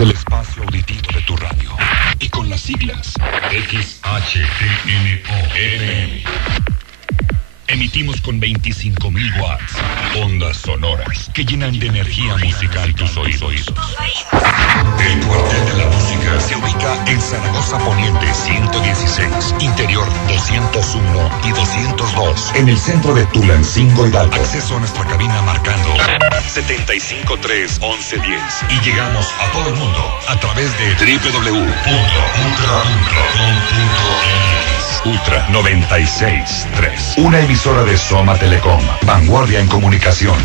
del espacio auditivo de tu radio. Y con las siglas XHTNO-FM. Emitimos con 25.000 watts. Ondas sonoras que llenan de energía musical tus oídos. El cuartel de la música se ubica en Zaragoza Poniente 116, Interior 201 y 202. En el centro de Tulancingo, Hidalgo. Acceso a nuestra cabina marcando 753-1110. Y llegamos a todo el mundo a través de www.ultra.com.mx. Ultra 96.3. Una emisora de Soma Telecom. Vanguardia en comunicación.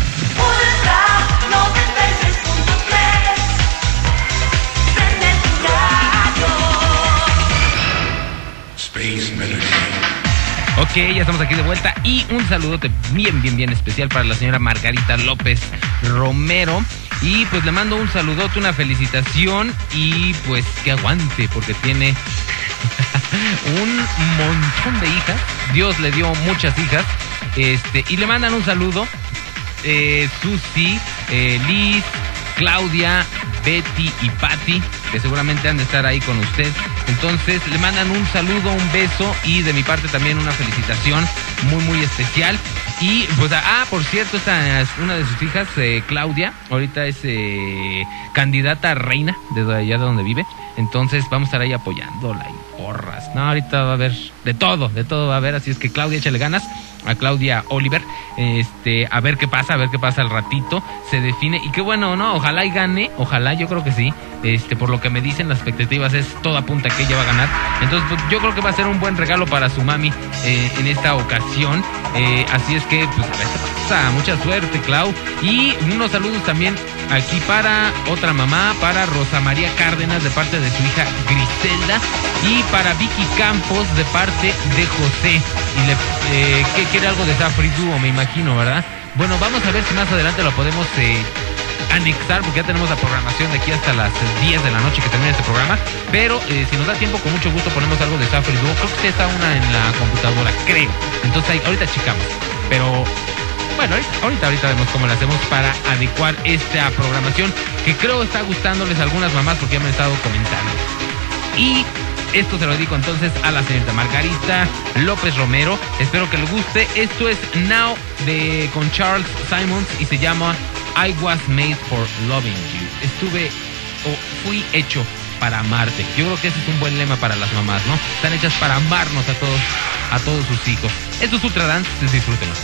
Ok, ya estamos aquí de vuelta y un saludote bien especial para la señora Margarita López Romero. Y pues le mando un saludote, una felicitación y pues que aguante porque tiene un montón de hijas. Dios le dio muchas hijas. Y le mandan un saludo Susi, Liz, Claudia, Betty y Patty, que seguramente han de estar ahí con usted. Entonces le mandan un saludo, un beso y de mi parte también una felicitación muy especial. Y pues, por cierto, esta es una de sus hijas, Claudia, ahorita es candidata a reina de allá de donde vive. Entonces vamos a estar ahí apoyándola y porras. No, ahorita va a haber de todo va a haber. Así es que Claudia, échale ganas. A Claudia Oliver, a ver qué pasa al ratito, se define, y qué bueno, ¿no? Ojalá y gane, ojalá, yo creo que sí, por lo que me dicen, las expectativas es toda punta que ella va a ganar, entonces pues, yo creo que va a ser un buen regalo para su mami en esta ocasión, así es que, pues, a ver qué pasa, mucha suerte, Clau, y unos saludos también aquí para otra mamá, para Rosa María Cárdenas, de parte de su hija Griselda, y para Vicky Campos, de parte de José, y que quiere algo de Safri Duo, me imagino, ¿verdad? Bueno, vamos a ver si más adelante lo podemos anexar, porque ya tenemos la programación de aquí hasta las 10 de la noche que termina este programa, pero si nos da tiempo, con mucho gusto ponemos algo de Safri Duo. Creo que sí está una en la computadora, creo. Entonces ahorita checamos, pero bueno, ahorita vemos cómo le hacemos para adecuar esta programación, que creo está gustándoles a algunas mamás porque ya me han estado comentando. Y esto se lo dedico entonces a la señorita Margarita López Romero. Espero que les guste. Esto es Now con Charles Simons y se llama I Was Made for Loving You. Fui hecho para amarte. Yo creo que ese es un buen lema para las mamás, ¿no? Están hechas para amarnos a todos sus hijos. Esto es Ultra Dance, disfrútenlo.